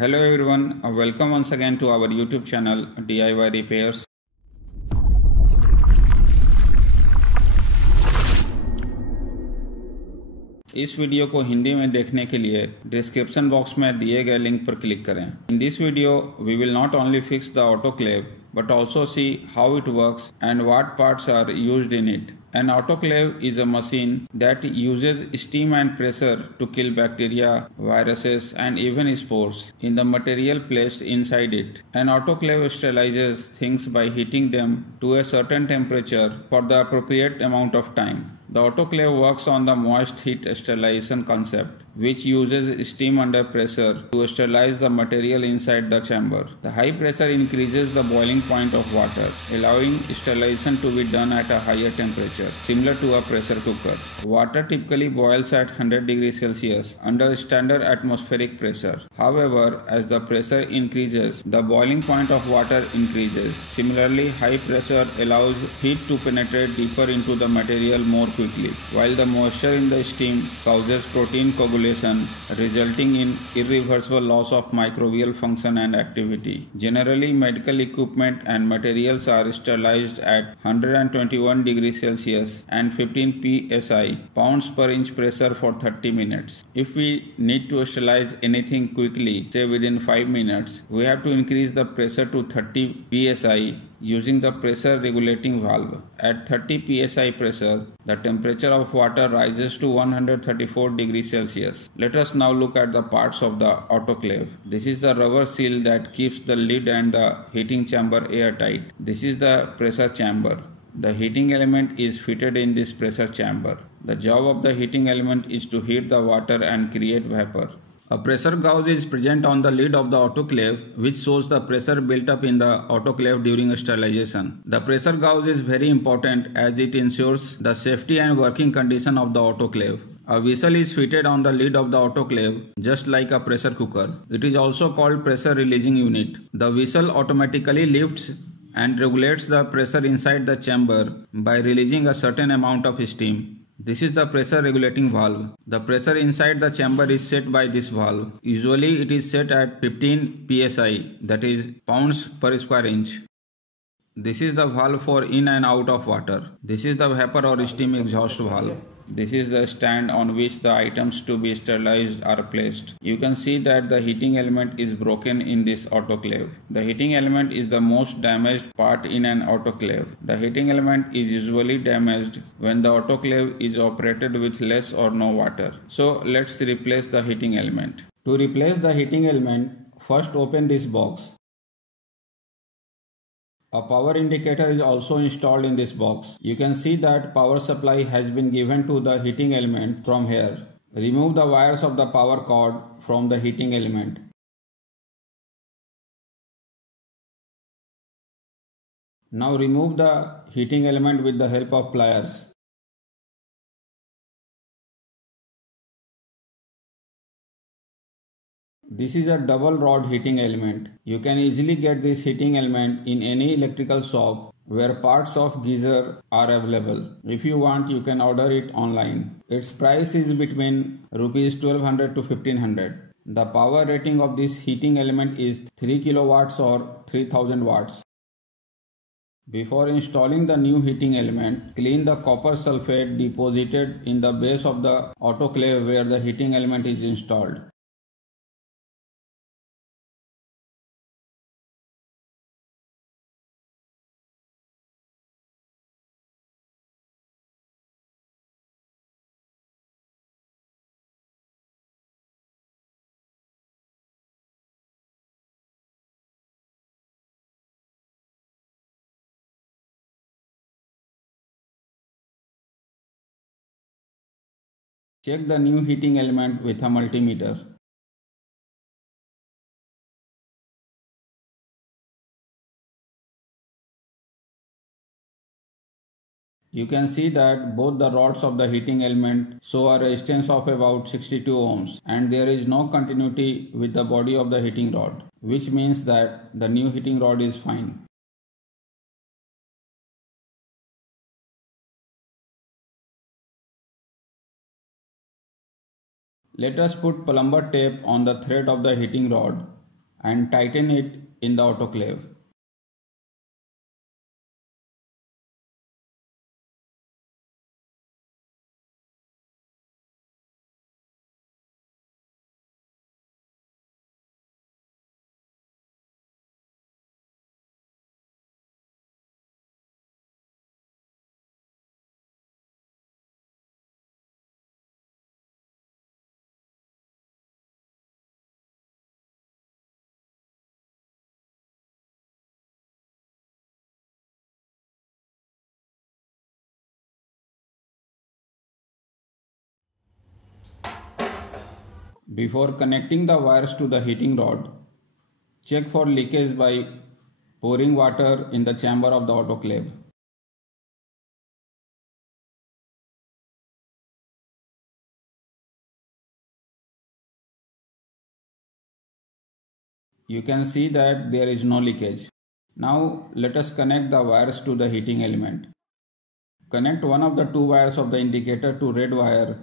Hello everyone, welcome once again to our YouTube channel DIY Repairs. इस video को हिंदी में देखने के लिए डिस्क्रिप्शन बॉक्स में दिए गए लिंक पर क्लिक करें. In this video we will not only fix the autoclave but also see how it works and what parts are used in it. An autoclave is a machine that uses steam and pressure to kill bacteria, viruses and even spores in the material placed inside it. An autoclave sterilizes things by heating them to a certain temperature for the appropriate amount of time. The autoclave works on the moist heat sterilization concept, which uses steam under pressure to sterilize the material inside the chamber. The high pressure increases the boiling point of water, allowing sterilization to be done at a higher temperature, similar to a pressure cooker. Water typically boils at 100 degrees Celsius under standard atmospheric pressure. However, as the pressure increases, the boiling point of water increases. Similarly, high pressure allows heat to penetrate deeper into the material more quickly, while the moisture in the steam causes protein coagulation, resulting in irreversible loss of microbial function and activity. Generally, medical equipment and materials are sterilized at 121 degrees Celsius and 15 psi pounds per inch pressure for 30 minutes. If we need to sterilize anything quickly, say within 5 minutes, we have to increase the pressure to 30 psi using the pressure regulating valve. At 30 psi pressure, the temperature of water rises to 134 degrees Celsius. Let us now look at the parts of the autoclave. This is the rubber seal that keeps the lid and the heating chamber airtight. This is the pressure chamber. The heating element is fitted in this pressure chamber. The job of the heating element is to heat the water and create vapor. A pressure gauge is present on the lid of the autoclave, which shows the pressure built up in the autoclave during sterilization. The pressure gauge is very important as it ensures the safety and working condition of the autoclave. A whistle is fitted on the lid of the autoclave, just like a pressure cooker. It is also called pressure releasing unit. The whistle automatically lifts and regulates the pressure inside the chamber by releasing a certain amount of steam. This is the pressure regulating valve. The pressure inside the chamber is set by this valve. Usually it is set at 15 psi, that is pounds per square inch. This is the valve for in and out of water. This is the vapor or steam exhaust valve. This is the stand on which the items to be sterilized are placed. You can see that the heating element is broken in this autoclave. The heating element is the most damaged part in an autoclave. The heating element is usually damaged when the autoclave is operated with less or no water. So let's replace the heating element. To replace the heating element, first open this box. A power indicator is also installed in this box. You can see that power supply has been given to the heating element from here. Remove the wires of the power cord from the heating element. Now remove the heating element with the help of pliers. This is a double rod heating element. You can easily get this heating element in any electrical shop where parts of geyser are available. If you want, you can order it online. Its price is between Rs 1200 to 1500. The power rating of this heating element is 3 kilowatts or 3000 watts. Before installing the new heating element, clean the copper sulfate deposited in the base of the autoclave where the heating element is installed. Check the new heating element with a multimeter. You can see that both the rods of the heating element show a resistance of about 62 ohms and there is no continuity with the body of the heating rod, which means that the new heating rod is fine. Let us put plumber tape on the thread of the heating rod and tighten it in the autoclave. Before connecting the wires to the heating rod, check for leakage by pouring water in the chamber of the autoclave. You can see that there is no leakage. Now let us connect the wires to the heating element. Connect one of the two wires of the indicator to red wire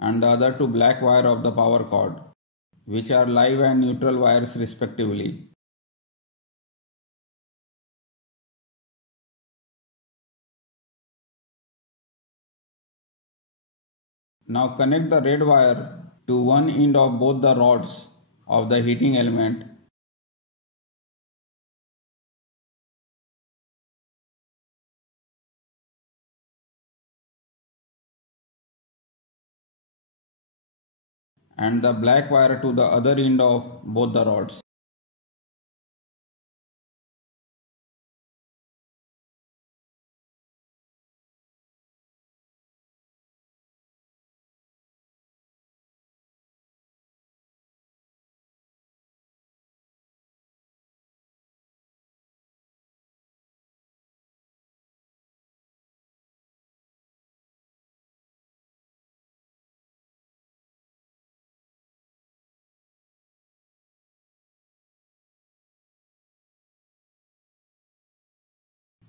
and the other to black wire of the power cord, which are live and neutral wires respectively. Now connect the red wire to one end of both the rods of the heating element . And the black wire to the other end of both the rods.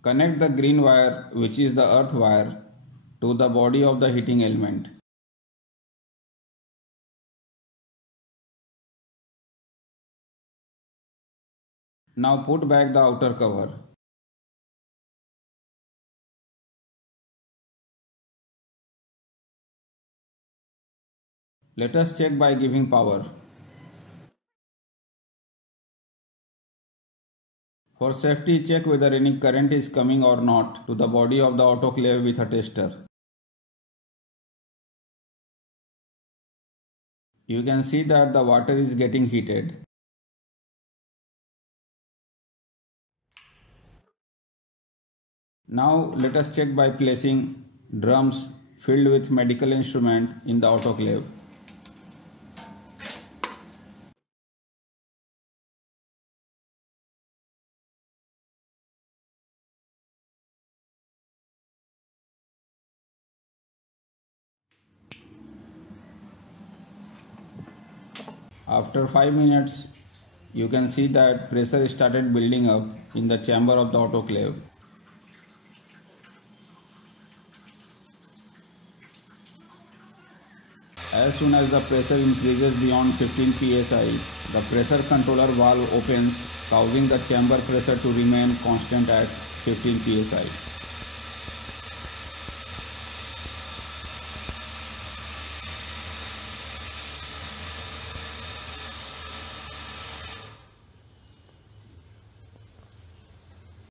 Connect the green wire, which is the earth wire, to the body of the heating element. Now put back the outer cover. Let us check by giving power. For safety, check whether any current is coming or not to the body of the autoclave with a tester. You can see that the water is getting heated. Now let us check by placing drums filled with medical instrument in the autoclave. After 5 minutes, you can see that pressure started building up in the chamber of the autoclave. As soon as the pressure increases beyond 15 psi, the pressure controller valve opens, causing the chamber pressure to remain constant at 15 psi.